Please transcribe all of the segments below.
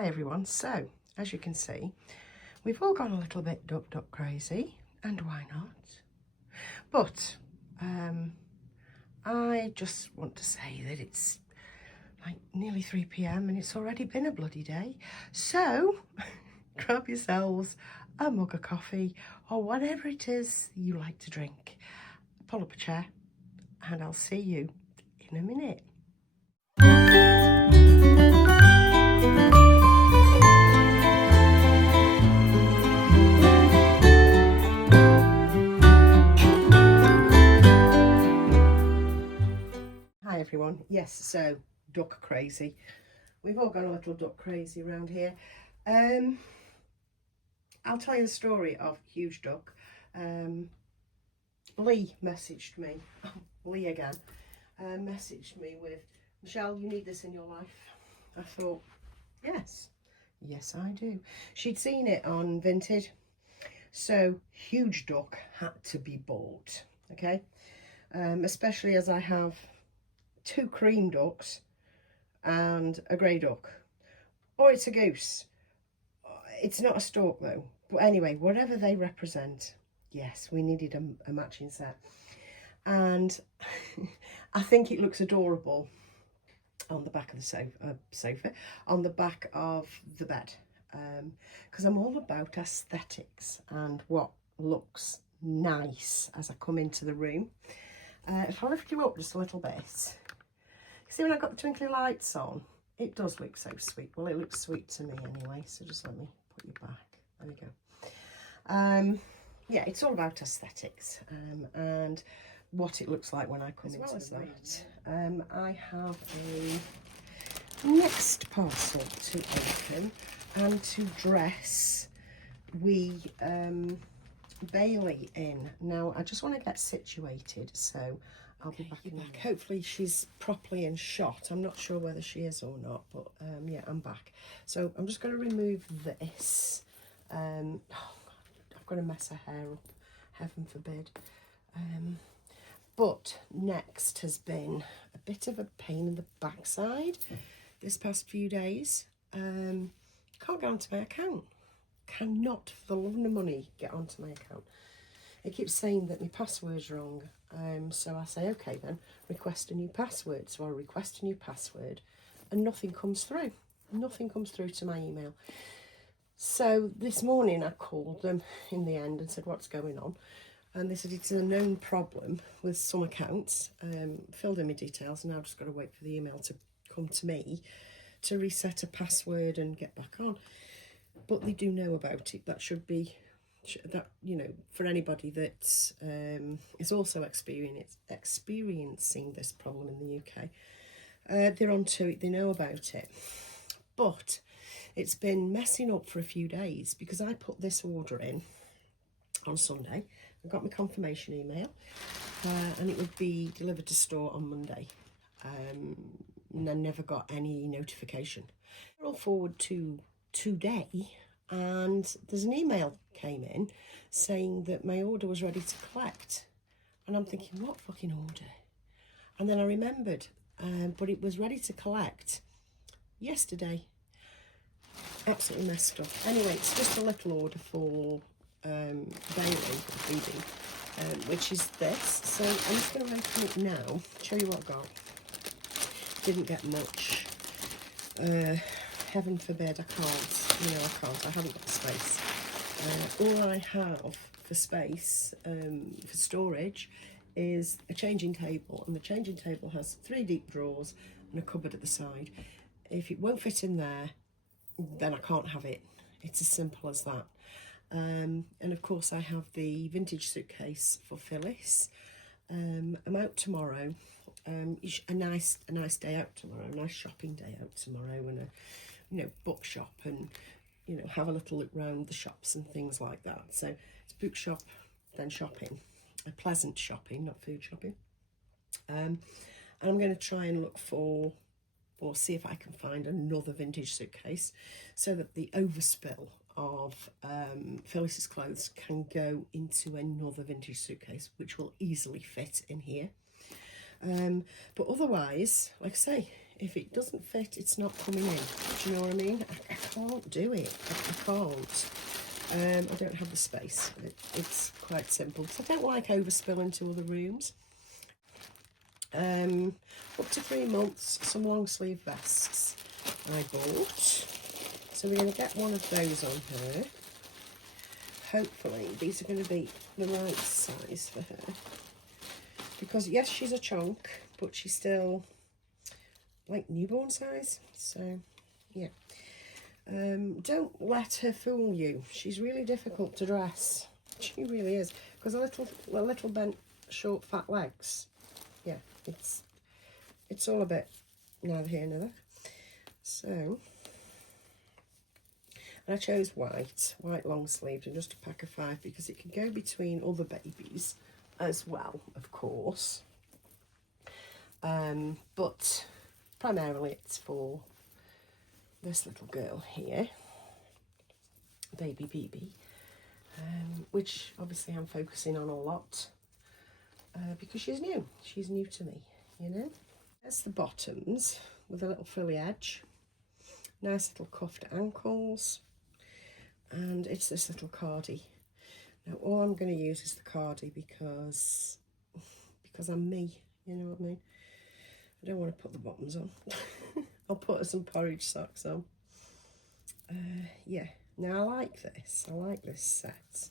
Hi everyone, so as you can see we've all gone a little bit duck crazy, and why not? But I just want to say that it's like nearly 3 p.m. and it's already been a bloody day, so grab yourselves a mug of coffee or whatever it is you like to drink, pull up a chair and I'll see you in a minute. Hi everyone, yes, so duck crazy. We've all gone a little duck crazy around here. I'll tell you the story of Huge Duck. Lee messaged me, Lee again, messaged me with, Michelle, you need this in your life. I thought, yes I do. She'd seen it on Vinted, so Huge Duck had to be bought, okay? Especially as I have 2 cream ducks and a grey duck, or it's a goose. It's not a stork though, but anyway, whatever they represent, yes, we needed a matching set. And I think it looks adorable on the back of the sofa, on the back of the bed, because I'm all about aesthetics and what looks nice as I come into the room. If I lift you up just a little bit, see when I've got the twinkly lights on, it does look so sweet. Well, it looks sweet to me anyway, so just let me put you back. There we go. Yeah, it's all about aesthetics and what it looks like when I come into the room. I have a next parcel to open and to dress Bailey in. Now, I just want to get situated, so I'll be back. Hopefully she's properly in shot. I'm not sure whether she is or not, but yeah, I'm back. So I'm just going to remove this. Oh God, I've got to mess her hair up, heaven forbid. But next has been a bit of a pain in the backside this past few days. Can't get onto my account. Cannot, for the love of money, get onto my account. It keeps saying that my password's wrong. So I say, okay then, request a new password. So I request a new password and nothing comes through. Nothing comes through to my email. So this morning I called them in the end and said, what's going on? And they said it's a known problem with some accounts. Filled in my details, and now I've just got to wait for the email to come to me to reset a password and get back on. But they do know about it. That should be, that, you know, for anybody that is also experiencing this problem in the UK, they're onto it, they know about it. But it's been messing up for a few days because I put this order in on Sunday. I got my confirmation email and it would be delivered to store on Monday, and I never got any notification. Roll forward to today and there's an email came in saying that my order was ready to collect, and I'm thinking, what fucking order? And then I remembered, but it was ready to collect yesterday. Absolutely messed up. Anyway, it's just a little order for Bailey, which is this. So I'm just going to open it now, show you what I got. Didn't get much. Heaven forbid, I can't. I haven't got space. All I have for space, for storage, is a changing table, and the changing table has 3 deep drawers and a cupboard at the side. If it won't fit in there, then I can't have it. It's as simple as that. And of course I have the vintage suitcase for Phyllis. I'm out tomorrow. A nice day out tomorrow, a nice shopping day out tomorrow, and a bookshop, and have a little look round the shops and things like that. So it's bookshop, then shopping, a pleasant shopping, not food shopping. And I'm going to try and look for, or see if I can find another vintage suitcase so that the overspill of Phyllis's clothes can go into another vintage suitcase, which will easily fit in here. But otherwise, like I say, if it doesn't fit, it's not coming in. Do you know what I mean? I can't do it. I can't. I don't have the space. It's quite simple. So I don't like overspilling to other rooms. Up to 3 months, some long sleeve vests I bought. So we're going to get one of those on her. Hopefully these are going to be the right size for her. Because yes, she's a chunk, but she's still like newborn size. So yeah. Don't let her fool you. She's really difficult to dress. She really is. Because a little bent, short, fat legs. Yeah, it's all a bit neither here nor there. So, and I chose white long sleeved, and just a pack of 5 because it can go between other babies as well, of course. But primarily it's for this little girl here, baby BB, which obviously I'm focusing on a lot because she's new to me, you know. There's the bottoms with a little frilly edge, nice little cuffed ankles, and it's this little cardie. Now all I'm going to use is the cardie because I'm me, you know what I mean. I don't want to put the bottoms on. I'll put some porridge socks on. Yeah, now I like this set.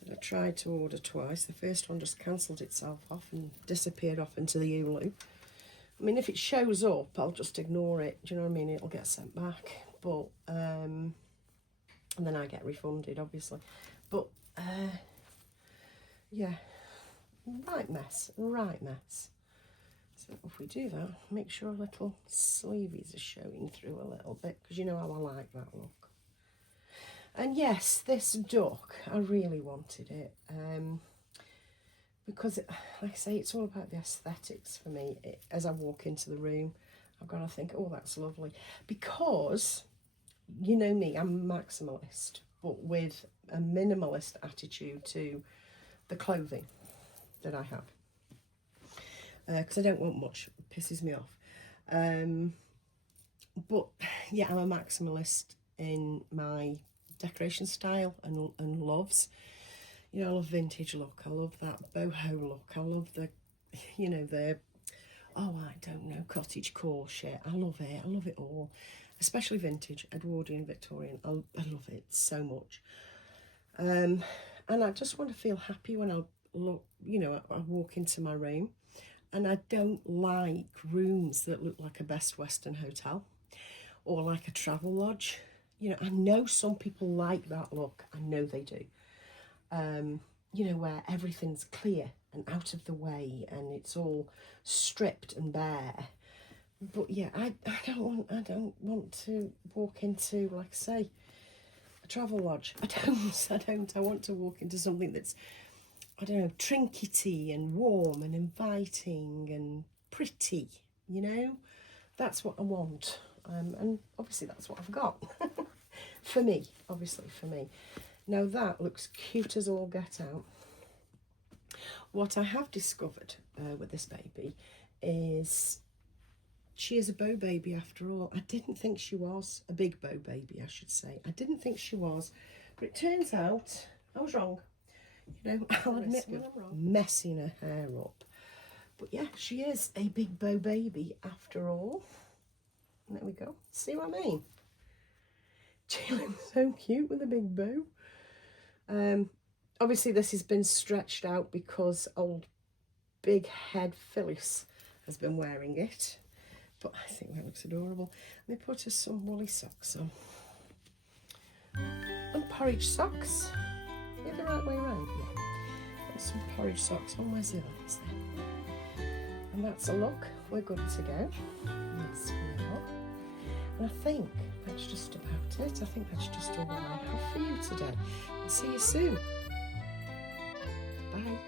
But I tried to order twice. The first one just cancelled itself off and disappeared off into the Hulu. I mean, if it shows up, I'll just ignore it. Do you know what I mean? It'll get sent back. But, and then I get refunded, obviously. But, yeah, right mess. So if we do that, make sure little sleeves are showing through a little bit, because you know how I like that look. And yes, this duck, I really wanted it, because like I say, it's all about the aesthetics for me. As I walk into the room, I've got to think, oh, that's lovely, because you know me, I'm a maximalist, but with a minimalist attitude to the clothing that I have. Because I don't want much, it pisses me off. But yeah, I'm a maximalist in my decoration style and loves. You know, I love vintage look, I love that boho look, I love the, you know, the, oh, I don't know, cottage core shit. I love it all. Especially vintage, Edwardian, Victorian, I love it so much. And I just want to feel happy when I look, you know, I walk into my room. And I don't like rooms that look like a Best Western hotel or like a travel lodge. You know, I know some people like that look. I know they do. You know, where everything's clear and out of the way and it's all stripped and bare. But yeah, I don't want to walk into, like I say, a travel lodge. I don't. I want to walk into something that's, I don't know, trinkety and warm and inviting and pretty, you know? That's what I want. And obviously that's what I've got. For me, obviously for me. Now that looks cute as all get out. What I have discovered with this baby is she is a bow baby after all. I didn't think she was. A big bow baby, I should say. I didn't think she was. But it turns out I was wrong. You know, I'll admit when I'm wrong. Messing her hair up. But yeah, she is a big bow baby after all. And there we go. See what I mean? She looks so cute with a big bow. Obviously this has been stretched out because old big head Phyllis has been wearing it. But I think that looks adorable. Let me put her some woolly socks on. And porridge socks. Is the right way around? Yeah. Got some porridge socks on my zillions there. And that's a look. We're good to go. Yes, we are. And I think that's just about it. I think that's just all I have for you today. I'll see you soon. Bye.